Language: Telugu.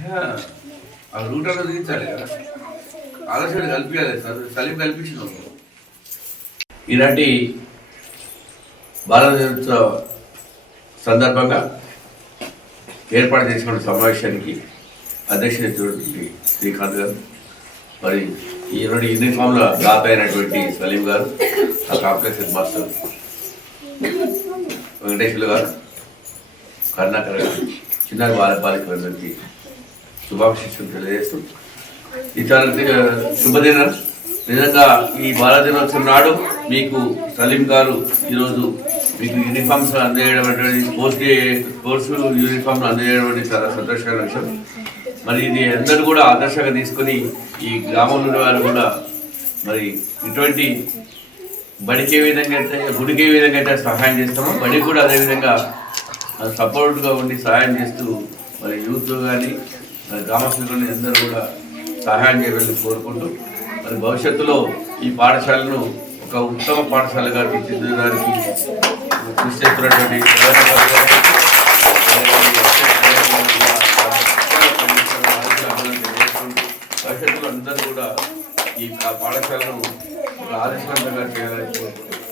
ఆ రూట్ అన్న దిగించాలి కదా. ఆలోచన కల్పించాలి సార్ సలీం కల్పించిన ఈనాటి భారత సందర్భంగా ఏర్పాటు చేసిన సమావేశానికి అధ్యక్షుడైనటువంటి శ్రీకాంత్ గారు మరి ఈనాడు యూనిఫామ్లో దాత అయినటువంటి సలీం గారు ఆ కాంప్లెక్స్ హెడ్ మాస్టర్ వెంకటేశ్వర్లు గారు కర్ణాకర్ గారు చిన్నారి బాల శుభాకాంక్షలు తెలియజేస్తూ. ఈ చాలా శుభదినం నిజంగా ఈ బాలదినోత్సవం నాడు మీకు సలీం గారు ఈరోజు మీకు యూనిఫామ్స్ అందజేయడం అనేది స్పోర్ట్స్ డే స్పోర్ట్స్ అందజేయడం చాలా సంతోషకరమైన విషయం. మరి ఇది అందరూ కూడా ఆదర్శంగా తీసుకొని ఈ గ్రామంలో వారు కూడా మరి ఇటువంటి బడికి ఏ విధంగా అయితే గుడికి ఏ విధంగా అయితే సహాయం చేస్తామో బడికి కూడా అదేవిధంగా సపోర్ట్గా ఉండి సహాయం చేస్తూ మరి యూత్ కానీ మరి గ్రామస్తులని అందరూ కూడా సహాయం చేయాలని కోరుకుంటూ మరి భవిష్యత్తులో ఈ పాఠశాలను ఒక ఉత్తమ పాఠశాలగా తీర్చిదిద్దడానికి కృషి చేస్తున్నటువంటి భవిష్యత్తులో అందరూ కూడా ఈ పాఠశాలను ఒక ఆదర్శవంతంగా చేయాలని కోరుకుంటున్నాను